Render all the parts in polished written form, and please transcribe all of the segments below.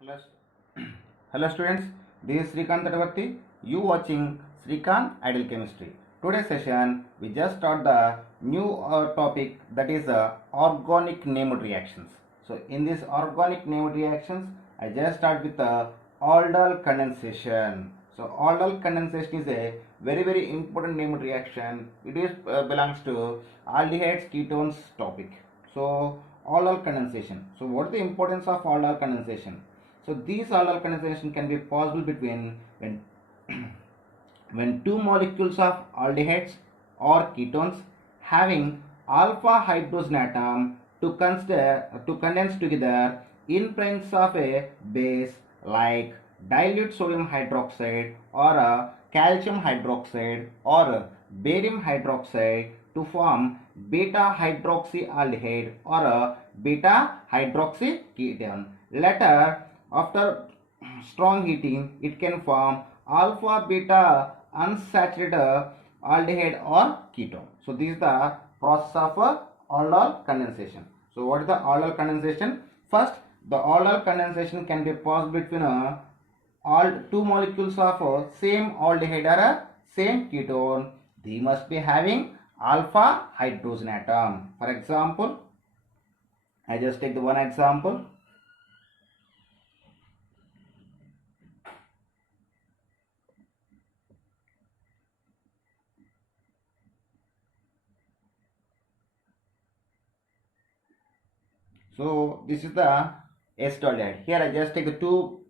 Hello, hello students. This is Srikanth Tadavati. You watching Srikanth Ideal Chemistry. Today's session we just start the new topic, that is organic named reactions. So in this organic named reactions, I just start with the aldol condensation. So aldol condensation is a very important named reaction. It is belongs to aldehydes ketones topic. So aldol condensation. So what is the importance of aldol condensation? So these aldol condensation can be possible between when two molecules of aldehydes or ketones having alpha hydrogen atom to condense together in presence of a base like dilute sodium hydroxide or a calcium hydroxide or a barium hydroxide to form beta hydroxyaldehyde or a beta hydroxyketone. Later, after strong heating, it can form alpha beta unsaturated aldehyde or ketone. So this is the process of aldol condensation. So what is the aldol condensation? First, the aldol condensation can be possible between all two molecules of same aldehyde or same ketone. They must be having alpha hydrogen atom. For example, I just take the one example. So this is the acetaldehyde. Here I just take the two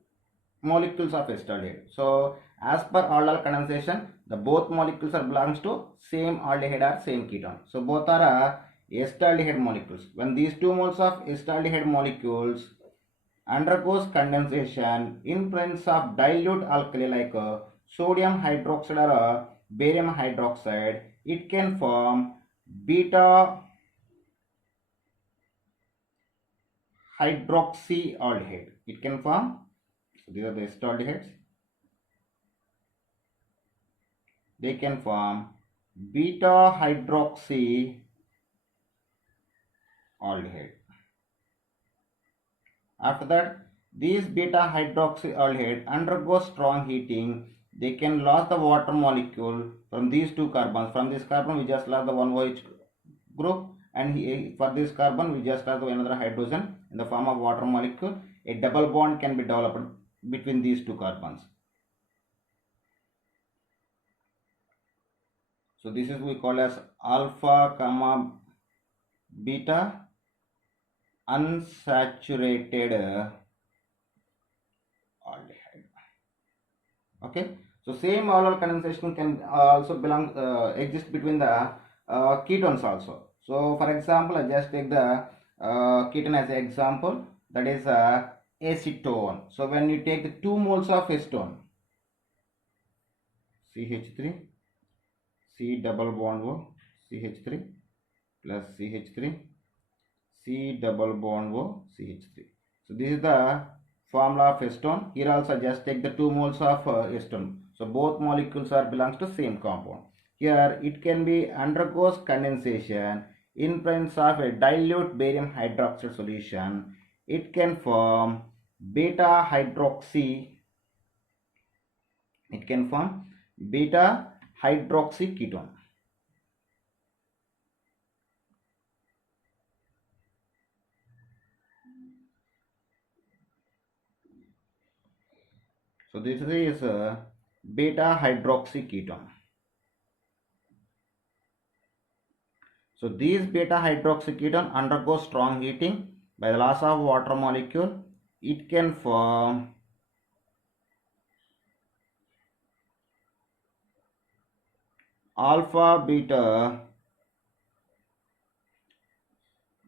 molecules of acetaldehyde. So as per aldol condensation, the both molecules are belongs to same aldehyde or same ketone. So both are acetaldehyde molecules. When these two moles of acetaldehyde molecules undergoes condensation in presence of dilute alkali like sodium hydroxide or barium hydroxide, it can form beta hydroxyaldehyde. It can form, so these are the acetaldehydes. They can form beta hydroxyaldehyde. After that, these beta hydroxyaldehyde undergo strong heating. They can lose the water molecule from these two carbons. From this carbon, we just lost the one OH group, and for this carbon, we just lost another hydrogen in the form of water molecule. A double bond can be developed between these two carbons. So this is we call as alpha comma beta unsaturated aldehyde. Okay, so same aldol condensation can also belong exist between the ketones also. So for example, I just take the ketone as an example, that is acetone. So when you take the 2 moles of acetone, CH3, C double bond O, CH3 plus CH3, C double bond O, CH3. So this is the formula of acetone. Here also just take the 2 moles of acetone. So both molecules are belongs to same compound. Here it can be undergoes condensation in presence of a dilute barium hydroxide solution. It can form beta hydroxy. It can form beta hydroxyketone. So this is beta hydroxyketone. So these beta hydroxyketone undergo strong heating by the loss of water molecule. It can form alpha beta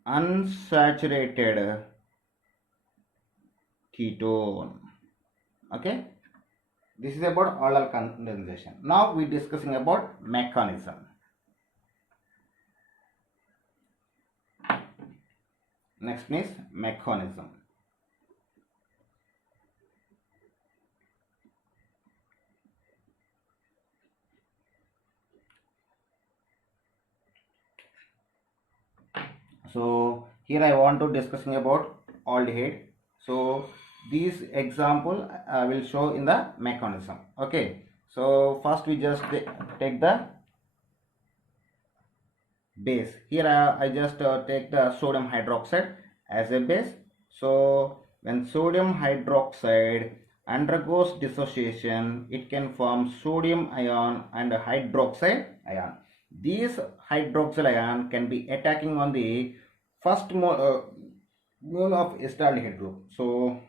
unsaturated ketone. Okay, this is about aldol condensation. Now we are discussing about mechanism. Next is mechanism. So here I want to discussing about aldehyde. So These example I will show in the mechanism. Okay, so first we just take the base. Here I just take the sodium hydroxide as a base. So when sodium hydroxide undergoes dissociation, it can form sodium ion and hydroxide ion. These hydroxyl ion can be attacking on the first mole of acetaldehyde group. So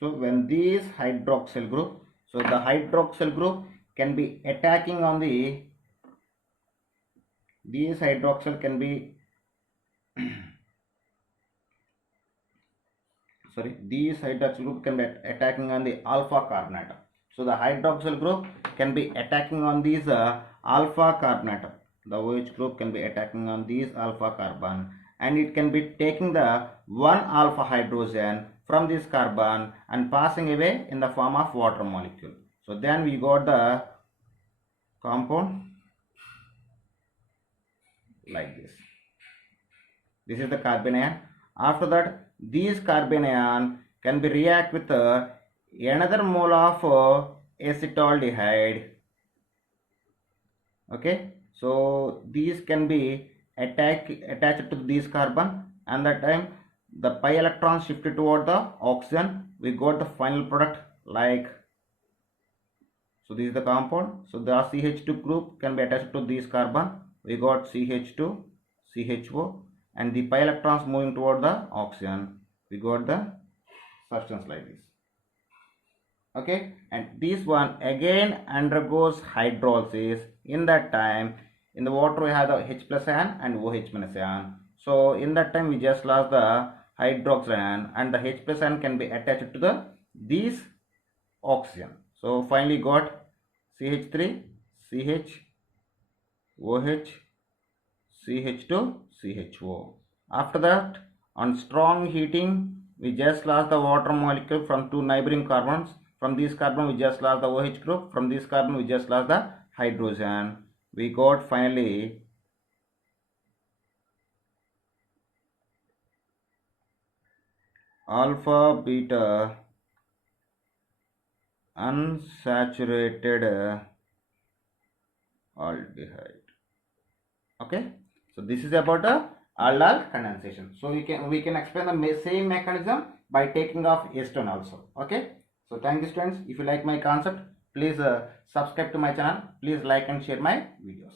when these hydroxyl group, so the hydroxyl group can be attacking on the, these hydroxyl can be sorry, these hydroxyl group can be attacking on the alpha carbon atom. So the hydroxyl group can be attacking on these alpha carbon atom. The OH group can be attacking on these alpha carbon, and it can be taking the one alpha hydrogen from this carbon and passing away in the form of water molecule. So then we got the compound like this. This is the carbon ion. After that, these carbon ion can be react with another mole of acetaldehyde. Okay, so these can be attached to this carbon, and that time the pi electrons shifted toward the oxygen. We got the final product like, so this is the compound. So the CH2 group can be attached to this carbon. We got CH2, CHO, and the pi electrons moving toward the oxygen. We got the substance like this. Okay, and this one again undergoes hydrolysis. In that time, in the water we have the H plus ion and OH minus ion. So in that time we just lost the hydroxyl ion, and the H plus ion can be attached to the these oxygen. So finally got CH3, CH, OH, CH2, CHO. After that, on strong heating, we just lost the water molecule from two neighboring carbons. From this carbon, we just lost the OH group. From this carbon, we just lost the hydrogen. We got finally alpha beta unsaturated aldehyde. Okay, so this is about the aldol condensation. So we can explain the same mechanism by taking off acetone also. Okay, so thank you students. If you like my concept, please subscribe to my channel. Please like and share my videos.